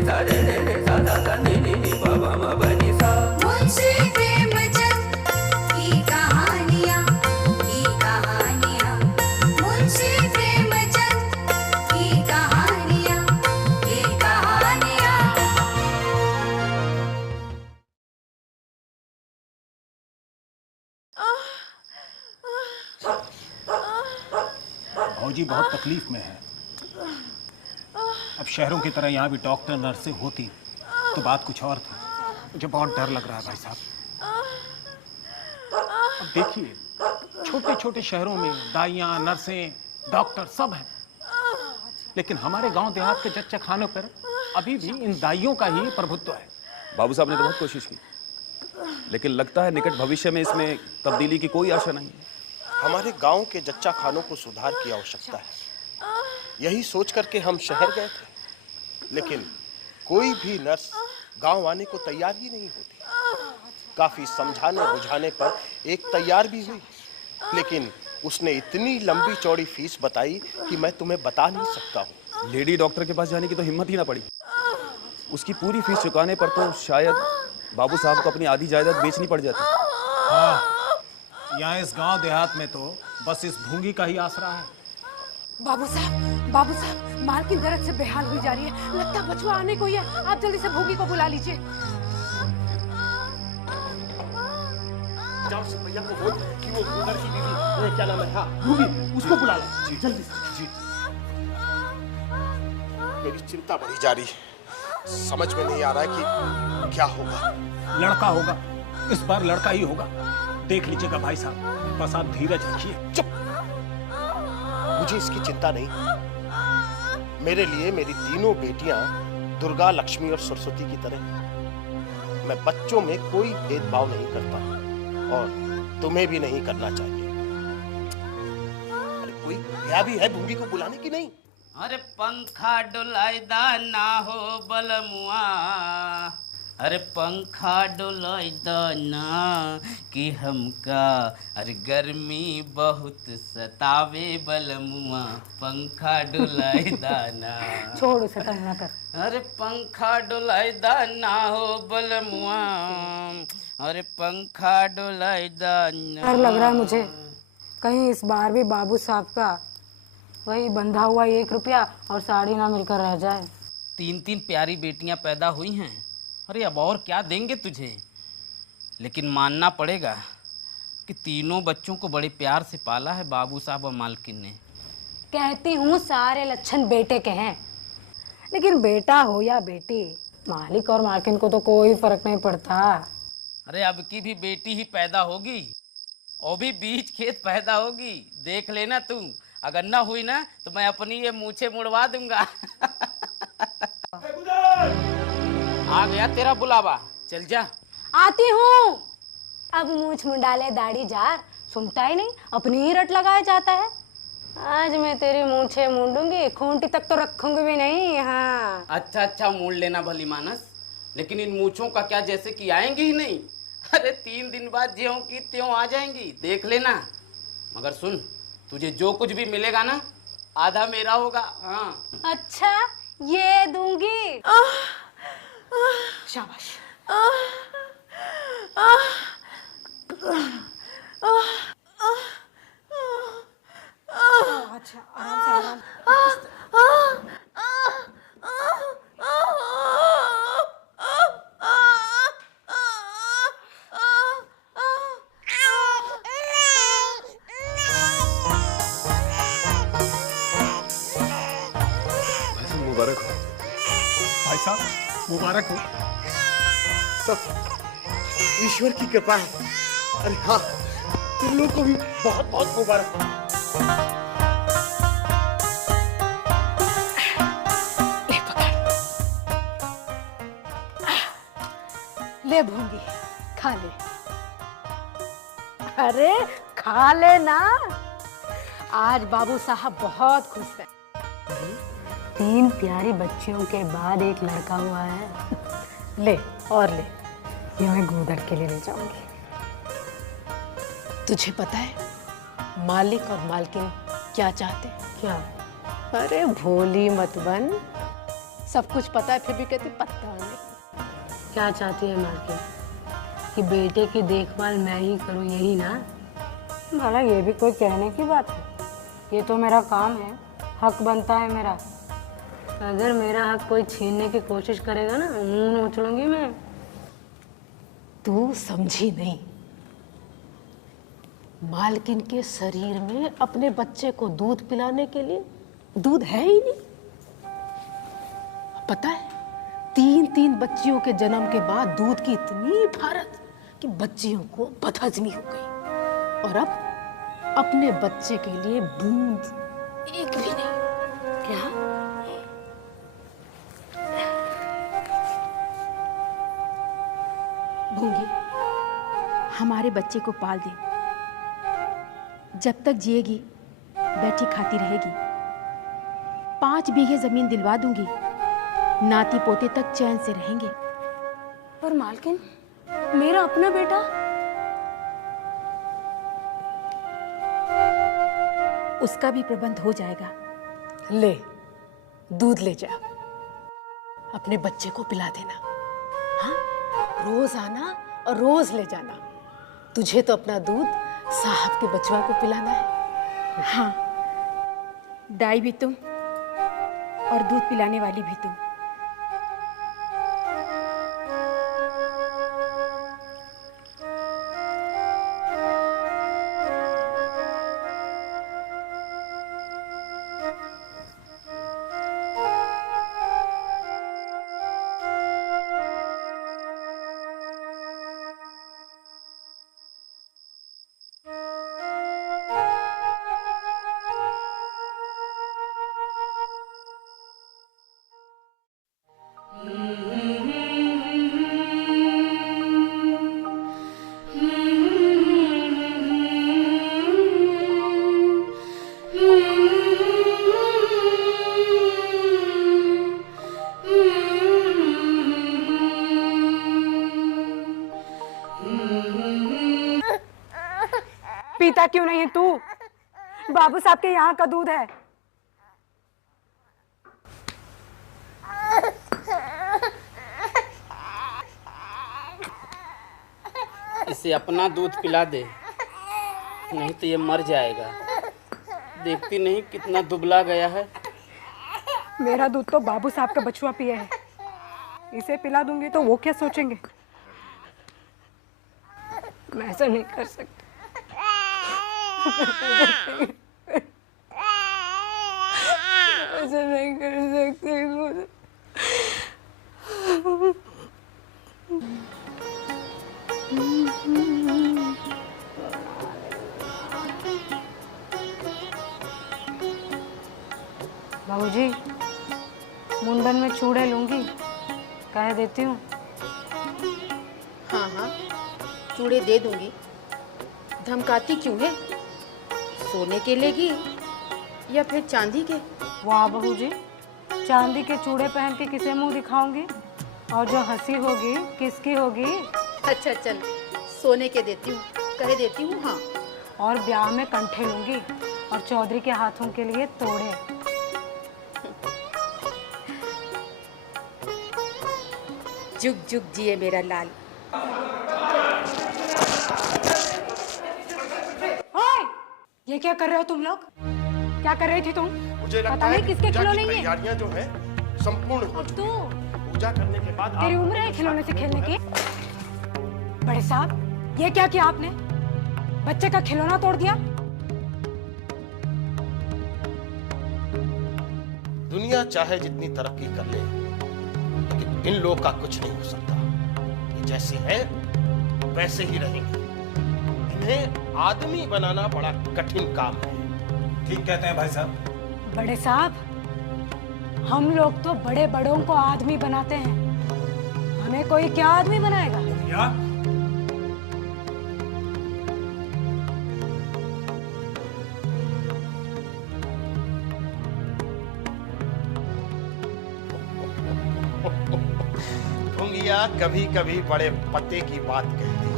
मुंशी प्रेमचंद की कहानियाँ मुंशी प्रेमचंद की कहानियाँ भौजी बहुत तकलीफ में है। अब शहरों की तरह यहाँ भी डॉक्टर नर्सें होती तो बात कुछ और थी। मुझे बहुत डर लग रहा है भाई साहब। अब देखिए, छोटे छोटे शहरों में दाइयाँ, नर्सें, डॉक्टर सब हैं, लेकिन हमारे गांव देहात के जच्चे खानों पर अभी भी इन दाइयों का ही प्रभुत्व है। बाबू साहब ने तो बहुत कोशिश की, लेकिन लगता है निकट भविष्य में इसमें तब्दीली की कोई आशा नहीं है। हमारे गांव के जच्चा खानों को सुधार की आवश्यकता है, यही सोच करके हम शहर गए थे, लेकिन कोई भी नर्स गांव आने को तैयार ही नहीं होती। काफी समझाने बुझाने पर एक तैयार भी हुई, लेकिन उसने इतनी लंबी चौड़ी फीस बताई कि मैं तुम्हें बता नहीं सकता हूँ। लेडी डॉक्टर के पास जाने की तो हिम्मत ही ना पड़ी। उसकी पूरी फीस चुकाने पर तो शायद बाबू साहब को अपनी आधी जायदाद बेचनी पड़ जाती। हाँ, यहाँ इस गांव देहात में तो बस इस भूंगी का ही आसरा है। बाबू साहब, माल की दर्द से बेहाल हुई जा रही है। लगता बचवा आने को ही है। आप जल्दी से भूगी को बुला लीजिए। जाओ भैया को बोल कि वो उधर की बीवी क्या नाम है, हाँ भूगी, उसको बुला लो जी, जल्दी से जी। मेरी चिंता बढ़ी जा रही है, समझ में नहीं आ रहा है कि क्या होगा। लड़का होगा, इस बार लड़का ही होगा। देख लीजिएगा भाई साहब, बस आप धीरज रखिए। चुप, मुझे इसकी चिंता नहीं। मेरे लिए मेरी तीनों बेटियां दुर्गा, लक्ष्मी और सरस्वती की तरह। मैं बच्चों में कोई भेदभाव नहीं करता और तुम्हें भी नहीं करना चाहिए। अरे कोई गया भी है भूंगी को बुलाने की नहीं? अरे पंखा डुलाइदा ना हो बलमुआ, अरे पंखा डुलाइदा ना कि हमका अरे गर्मी बहुत सतावे बलमुआ, पंखा डुलाइदा ना। छोड़ उसे, तंग ना कर। अरे पंखा डुलाइदा ना हो बलमुआ, अरे पंखा डुलाइदा ना। डर लग रहा है मुझे, कहीं इस बार भी बाबू साहब का वही बंधा हुआ 1 रुपया और साड़ी ना मिलकर रह जाए। 3 प्यारी बेटियां पैदा हुई हैं, अरे अब और क्या देंगे तुझे। लेकिन मानना पड़ेगा कि तीनों बच्चों को बड़े प्यार से पाला है बाबू साहब और मालकिन ने। कहती हूँ सारे लक्षण बेटे के हैं, लेकिन बेटा हो या बेटी, मालिक और मालकिन को तो कोई फर्क नहीं पड़ता। अरे अब की भी बेटी ही पैदा होगी और भी बीज खेत पैदा होगी। देख लेना तू, अगर ना हुई ना तो मैं अपनी ये मूछे मुड़वा दूंगा। आ गया तेरा बुलावा, चल जा। आती हूँ। अब मूछ मुंडाले दाढ़ी जार, सुनता ही नहीं, अपनी ही रट लगाया जाता है। आज मैं तेरी मूछे मूंडूंगी, खूंटी तक तो रखूंगी भी नहीं। हाँ अच्छा मूड लेना भली मानस, लेकिन इन मूछों का क्या जैसे कि आएंगी ही नहीं। अरे 3 दिन बाद ज्यों की त्यों आ जाएंगी, देख लेना। मगर सुन, तुझे जो कुछ भी मिलेगा ना, आधा मेरा होगा। हाँ अच्छा, ये दूंगी। शाबाश। अच्छा, आराम से, आराम। मुबारक हो भाई साहब, मुबारक हो। सब ईश्वर की कृपा है। अरे हाँ, तुम लोग को भी बहुत बहुत मुबारक। ले पकड़, ले भूंगी, खा ले। अरे खा ले ना, आज बाबू साहब बहुत खुश है। 3 प्यारी बच्चियों के बाद एक लड़का हुआ है। ले और ले, ये मैं गूदड़ के लिए ले जाऊंगी। तुझे पता है मालिक और मालकिन क्या चाहते? क्या? अरे भोली मत बन, सब कुछ पता है फिर भी कहती पता नहीं। क्या चाहती है मालकिन कि बेटे की देखभाल मैं ही करूं, यही ना? भला ये भी कोई कहने की बात है? ये तो मेरा काम है, हक बनता है मेरा। अगर मेरा हक कोई छीनने की कोशिश करेगा ना, मुंह नोच लूंगी मैं। तू समझी नहीं, मालकिन के शरीर में अपने बच्चे को दूध पिलाने के लिए दूध है ही नहीं। पता है 3 बच्चियों के जन्म के बाद दूध की इतनी भारत कि बच्चियों को बदहजमी हो गई, और अब अपने बच्चे के लिए बूंद एक भी नहीं। क्या? भूंगी, हमारे बच्चे को पाल दे, जब तक जिएगी बैठी खाती रहेगी। 5 बीघे जमीन दिलवा दूंगी, नाती पोते तक चैन से रहेंगे। पर मालकिन, मेरा अपना बेटा? उसका भी प्रबंध हो जाएगा। ले, दूध ले जा, अपने बच्चे को पिला देना। हाँ, रोज आना और रोज ले जाना। तुझे तो अपना दूध साहब के बचवा को पिलाना है। हाँ, दाई भी तुम और दूध पिलाने वाली भी तुम। पीता क्यों नहीं है तू? बाबू साहब के यहाँ का दूध है। इसे अपना दूध पिला दे, नहीं तो ये मर जाएगा। देखती नहीं कितना दुबला गया है। मेरा दूध तो बाबू साहब का बछुआ पिया है, इसे पिला दूंगी तो वो क्या सोचेंगे? मैं ऐसा नहीं कर सकती। ऐसा नहीं कर सकती। बाबूजी, मुंडन में चूड़े लूंगी, कह देती हूँ। हाँ हाँ, चूड़े दे दूंगी। धमकाती क्यों है? सोने के लेगी या फिर चांदी के? वाह बहूजी, चांदी के चूड़े पहन के किसे मुंह दिखाऊंगी? और जो हंसी होगी किसकी होगी? अच्छा चल, सोने के देती हूँ, कह देती हूँ। हाँ, और ब्याह में कंठे लूंगी और चौधरी के हाथों के लिए तोड़े। जुग जुग जिए मेरा लाल। ओए, ये क्या कर रहे हो तुम लोग? क्या कर रही थी तुम? मुझे लगता पता है नहीं कि किसके पूजा खिलौने की ये? तैयारियां जो है संपूर्ण हो और चुकी तू, हैं। पूजा करने के बाद तेरी आप उम्र है खिलौने से खेलने की? बड़े साहब, ये क्या किया आपने? बच्चे का खिलौना तोड़ दिया। दुनिया चाहे जितनी तरक्की कर ले, लेकिन इन लोग का कुछ नहीं हो सकता। ये जैसे है वैसे ही रहेंगे। इन्हें आदमी बनाना बड़ा कठिन काम है। ठीक कहते हैं भाई साहब। बड़े साहब, हम लोग तो बड़े बड़ों को आदमी बनाते हैं, हमें कोई क्या आदमी बनाएगा? क्या? भुंगिया कभी कभी बड़े पते की बात कहती है।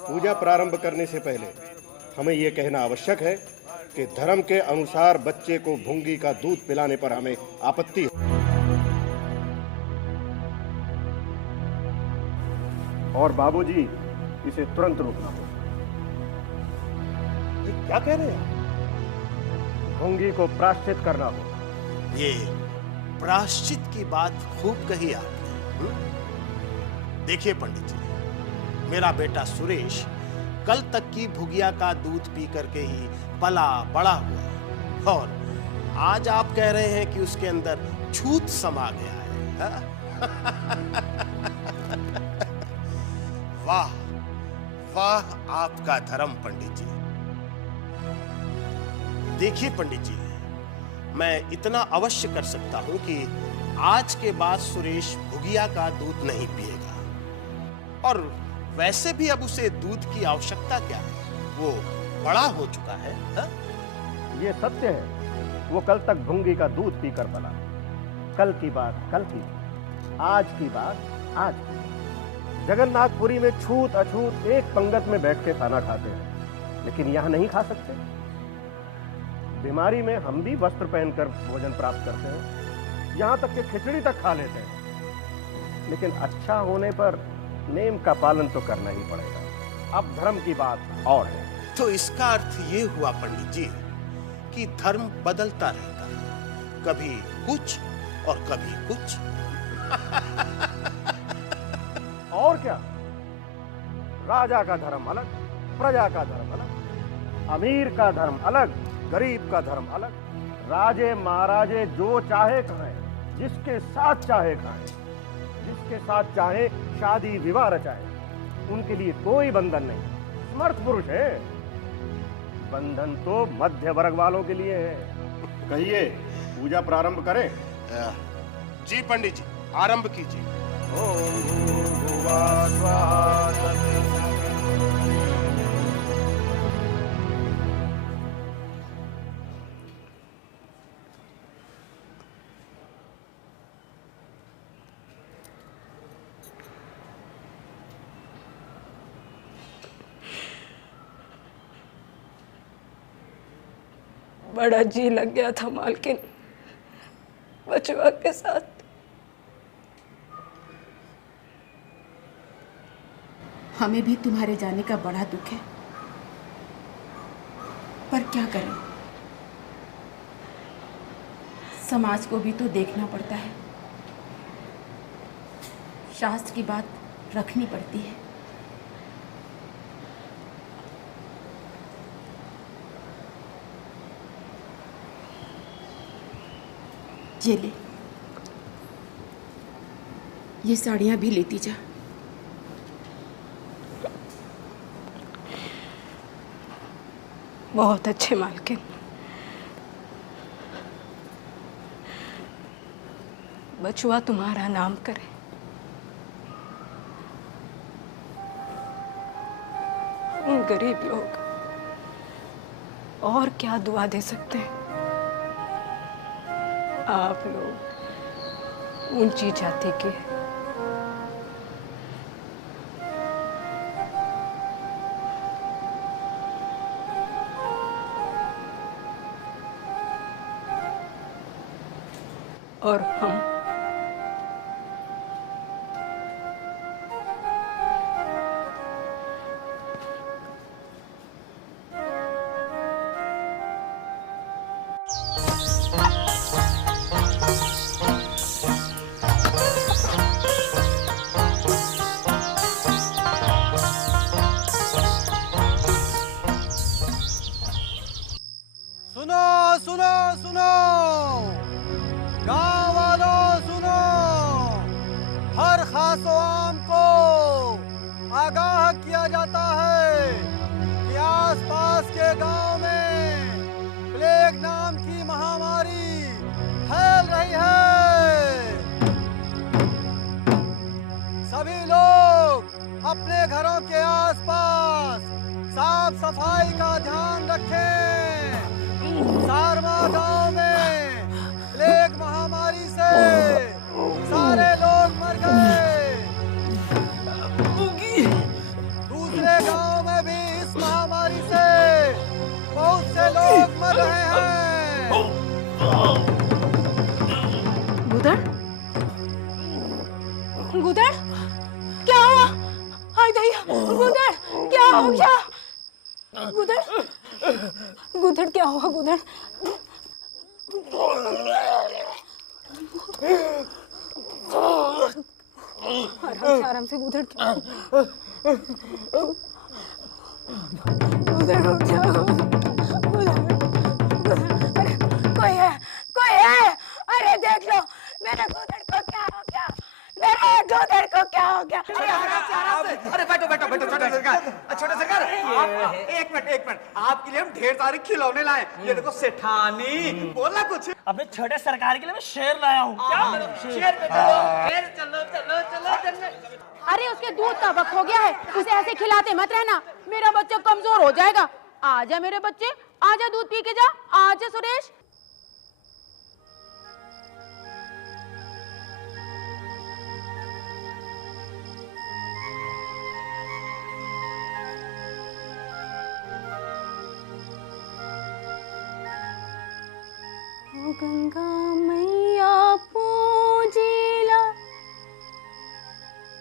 पूजा प्रारंभ करने से पहले हमें यह कहना आवश्यक है उसके धर्म के अनुसार बच्चे को भूंगी का दूध पिलाने पर हमें आपत्ति है। और बाबूजी, इसे तुरंत रोकना होगा। ये क्या कह रहे हैं? भूंगी को प्रायश्चित करना होगा। ये प्रायश्चित की बात खूब कही आपने। देखिए पंडित जी, मेरा बेटा सुरेश कल तक की भुगिया का दूध पी करके ही पला बड़ा हुआ, और आज आप कह रहे हैं कि उसके अंदर छूत समा गया है, हा? वाह वाह आपका धर्म पंडित जी। देखिए पंडित जी, मैं इतना अवश्य कर सकता हूं कि आज के बाद सुरेश भुगिया का दूध नहीं पिएगा। और वैसे भी अब उसे दूध की आवश्यकता क्या है, वो बड़ा हो चुका है, हा? ये सत्य है, वो कल तक भूंगी का दूध पीकर पला। कल की बात कल की, आज की बात आज की। जगन्नाथपुरी में छूत अछूत एक पंगत में बैठ के खाना खाते हैं, लेकिन यहां नहीं खा सकते। बीमारी में हम भी वस्त्र पहनकर भोजन प्राप्त करते हैं, यहां तक कि खिचड़ी तक खा लेते हैं, लेकिन अच्छा होने पर नेम का पालन तो करना ही पड़ेगा। अब धर्म की बात और है। तो इसका अर्थ ये हुआ पंडित जी कि धर्म बदलता रहता है, कभी कुछ और कभी कुछ। और क्या, राजा का धर्म अलग, प्रजा का धर्म अलग, अमीर का धर्म अलग, गरीब का धर्म अलग। राजे महाराजे जो चाहे खाएं, जिसके साथ चाहे खाएं, जिसके साथ चाहे शादी विवाह रचाएं, उनके लिए कोई बंधन नहीं। समर्थ पुरुष है, बंधन तो मध्य वर्ग वालों के लिए है। कहिए, पूजा प्रारंभ करें? जी पंडित जी, आरंभ कीजिए। ओम भूर्भुवः स्वः। बड़ा जी लग गया था मालकिन बचवा के साथ। हमें भी तुम्हारे जाने का बड़ा दुख है, पर क्या करें, समाज को भी तो देखना पड़ता है, शास्त्र की बात रखनी पड़ती है। ये ले, ये साड़ियाँ भी लेती जा। बहुत अच्छे मालकिन। बचुआ तुम्हारा नाम करे। हम गरीब लोग और क्या दुआ दे सकते हैं। आप लोग ऊंची जाति के, और हम सुनो सुनो सुनो, गांव वालों सुनो, हर खास आम को आगाह किया जाता है कि आसपास के गांव में प्लेग नाम की महामारी फैल रही है। सभी लोग अपने घरों के आसपास साफ सफाई का ध्यान रखें। सारमा गांव में प्लेग महामारी गुदड़ क्या हुआ गुदड़? आराम से गुदड़ क्या? गुदड़ उठ जाओ। कोई है? अरे देख लो मेरे गुदड़ को क्या हो गया? मेरे गुदड़ को क्या हो गया? अरे बैठो छोटे सरकार आप एक मिनट आपके लिए हम ढेर सारे खिलौने लाए। ये देखो सेठानी बोलना कुछ। अपने छोटे सरकार के लिए मैं शेर लाया हूँ। क्या शेर? चलो। अरे उसके दूध का वक्त हो गया है, उसे ऐसे खिलाते मत रहना, मेरा बच्चा कमजोर हो जाएगा। आजा मेरे बच्चे, आजा दूध पी के जा। आजा सुरेश। गंगा मैया पूजिला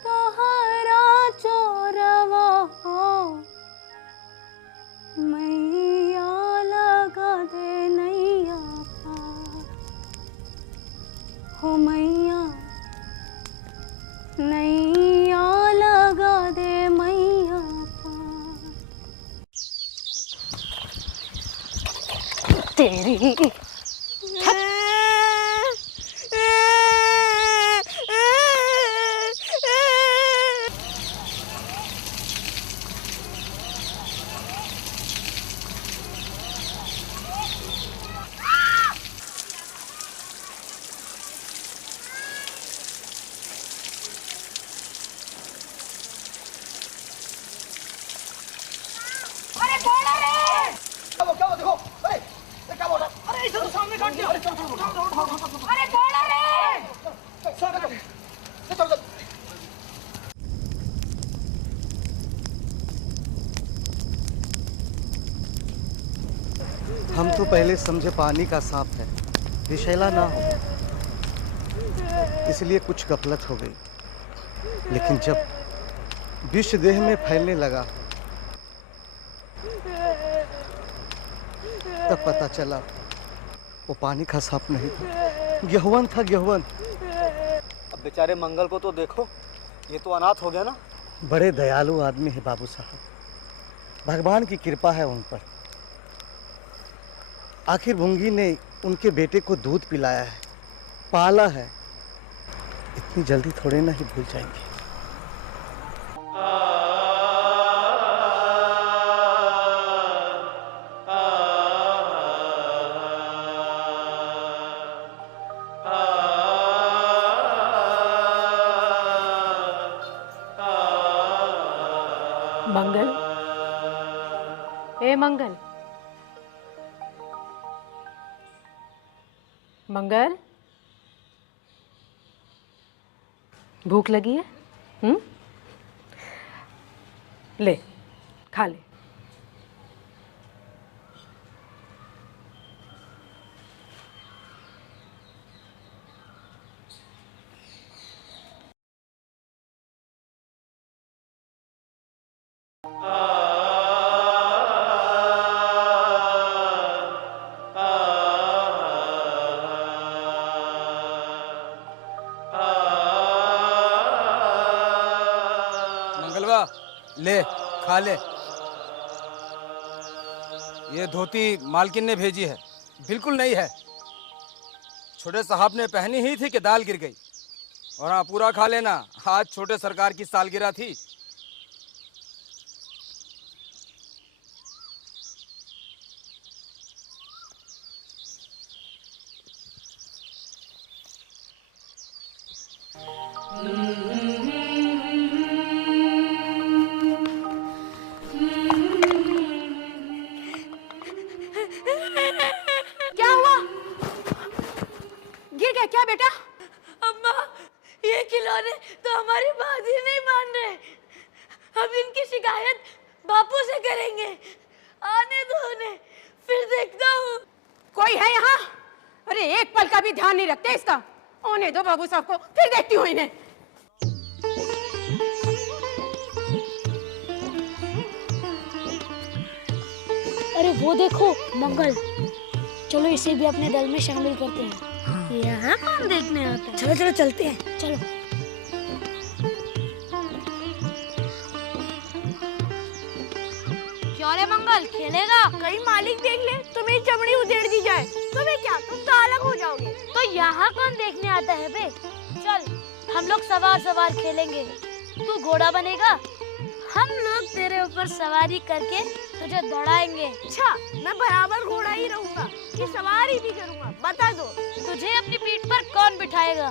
तोहरा चोरवा हो, मैया लगा दे नैया पार हो, मैया नैया लगा दे मैया पार। तेरी हम तो पहले समझे पानी का सांप है, विषैला ना हो, इसलिए कुछ गफलत हो गई। लेकिन जब विष देह में फैलने लगा तब पता चला वो पानी का सांप नहीं था, गेहूं था, गेहूं। अब बेचारे मंगल को तो देखो, ये तो अनाथ हो गया ना। बड़े दयालु आदमी है बाबू साहब, भगवान की कृपा है उन पर। आखिर भुंगी ने उनके बेटे को दूध पिलाया है, पाला है, इतनी जल्दी थोड़े ना ही भूल जाएंगे। मंगल, ए मंगल, मंगल, भूख लगी है? ले खा ले। ले खा ले। ये धोती मालकिन ने भेजी है, बिल्कुल नई है। छोटे साहब ने पहनी ही थी कि दाल गिर गई। और हाँ, पूरा खा लेना, आज छोटे सरकार की सालगिरह थी। क्या हुआ? गिर गया क्या बेटा? अम्मा, ये खिलौने तो हमारी बात ही नहीं मान रहे। हम इनकी शिकायत बापू से करेंगे। आने दो उन्हें, फिर देखता हूँ। कोई है यहाँ? अरे एक पल का भी ध्यान नहीं रखते इसका। आने दो बाबू साहब को, फिर देखती हूँ इन्हें। अरे वो देखो मंगल, चलो इसे भी अपने दल में शामिल करते हैं। यहाँ कौन देखने आता है? चलो चलो चलते हैं, चलो। क्यों रे मंगल, खेलेगा? कहीं मालिक देख ले तो मेरी चमड़ी उधेड़ दी जाए, तुम्हें क्या, तुम तो अलग हो जाओगे। तो यहाँ कौन देखने आता है बे? चल हम लोग सवार सवार खेलेंगे, तू घोड़ा बनेगा, हम लोग तेरे ऊपर सवारी करके तुझे दौड़ाएंगे। अच्छा, मैं बराबर घोड़ा ही रहूंगा कि सवारी भी करूंगा, बता दो। तुझे अपनी पीठ पर कौन बिठाएगा?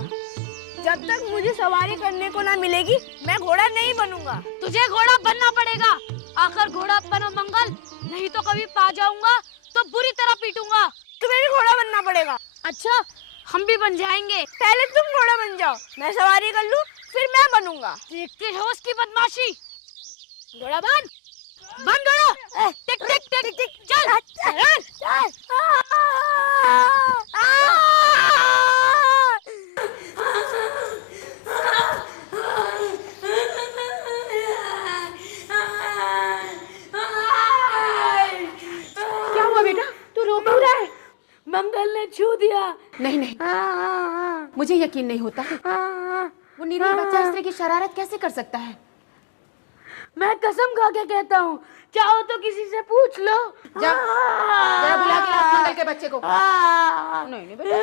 जब तक मुझे सवारी करने को ना मिलेगी मैं घोड़ा नहीं बनूंगा। तुझे घोड़ा बनना पड़ेगा, आकर घोड़ा बनो मंगल, नहीं तो कभी पा जाऊंगा तो बुरी तरह पीटूंगा। तुम्हें भी घोड़ा बनना पड़ेगा। अच्छा, हम भी बन जाएंगे। पहले तुम घोड़ा बन जाओ, मैं सवारी कर लूं, फिर मैं बनूंगा। देखते हो उसकी बदमाशी। घोड़ा बन, बन घोड़ा। टिक टिक टिक टिक, चल चल। क्या हुआ बेटा, तू रो क्यों रहा है? मंगल ने छू दिया। नहीं नहीं, मुझे यकीन नहीं होता। वो निरीह बच्चा इस तरह की शरारत कैसे कर सकता है? मैं कसम खा के कहता हूँ, चाहो तो किसी से पूछ लो। जा, जरा बुला के ला मंगल के बच्चे को। नहीं नहीं बेटा,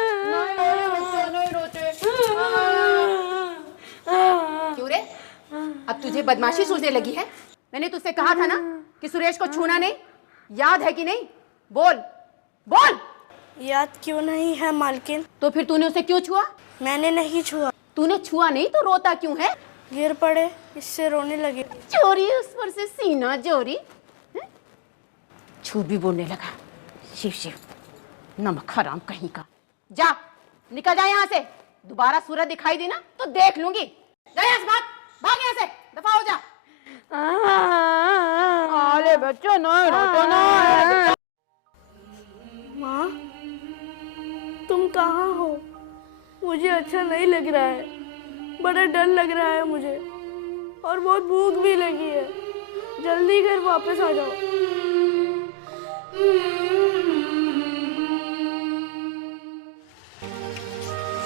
नहीं रोते। क्यों रे, अब तुझे बदमाशी सूझने लगी है? मैंने तुझसे कहा था ना कि सुरेश को छूना नहीं, याद है कि नहीं? बोल बोल। याद क्यों नहीं है मालकिन? तो फिर तूने उसे क्यों छुआ? मैंने नहीं छुआ। तूने छुआ नहीं तो रोता क्यों है? गिर पड़े, इससे रोने लगे। चोरी उस पर से सीना चोरी, झूठ भी बोलने लगा। शिव शिव, नमक हराम कहीं का। जा, निकल जा यहाँ से। दोबारा सूरज दिखाई दी ना तो देख लूंगी। जा यहाँ से, भाग यहाँ से, दफा हो जा। अरे बच्चों, नहीं रोते ना। माँ, तुम कहाँ हो? मुझे अच्छा नहीं लग रहा है, बड़ा डर लग रहा है मुझे, और बहुत भूख भी लगी है। जल्दी घर वापस आ जाओ।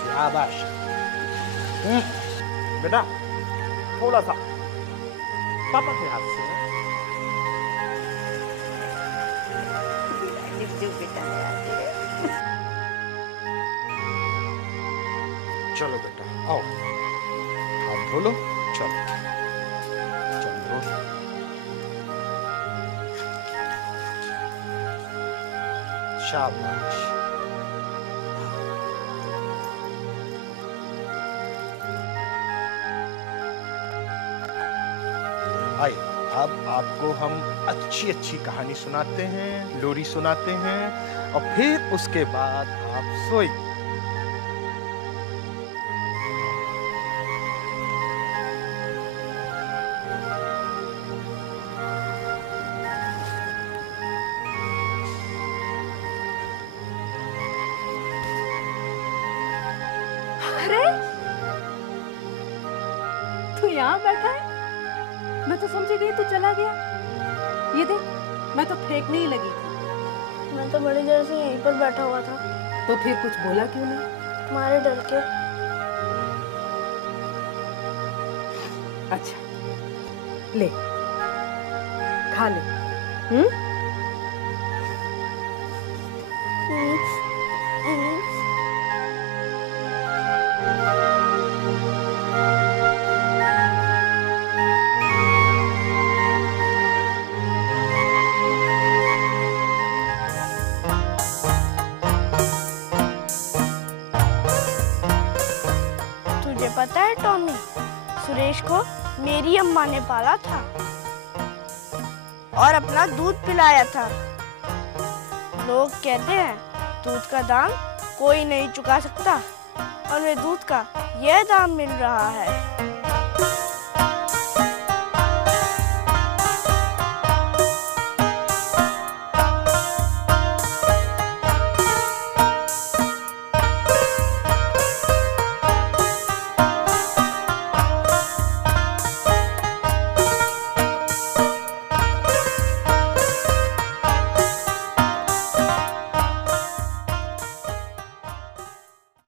शाबाश। बेटा, थोड़ा सा पापा के हाथ से। चलो बेटा, आओ, हाथ धो लो। चलो चलो। शाबाश। आइए, अब आपको हम अच्छी अच्छी कहानी सुनाते हैं, लोरी सुनाते हैं, और फिर उसके बाद आप सोइए। अरे, तू यहाँ बैठा है? मैं तो समझी गई तू चला गया। ये देख, मैं तो फेंकने ही लगी थी। मैं तो बड़ी देर से यहीं पर बैठा हुआ था। तो फिर कुछ बोला क्यों नहीं? तुम्हारे डर के। अच्छा, ले, खा ले। तुझे पता है टॉमी, सुरेश को मेरी अम्मा ने पाला था और अपना दूध पिलाया था। लोग कहते हैं दूध का दाम कोई नहीं चुका सकता, और वे दूध का यह दाम मिल रहा है।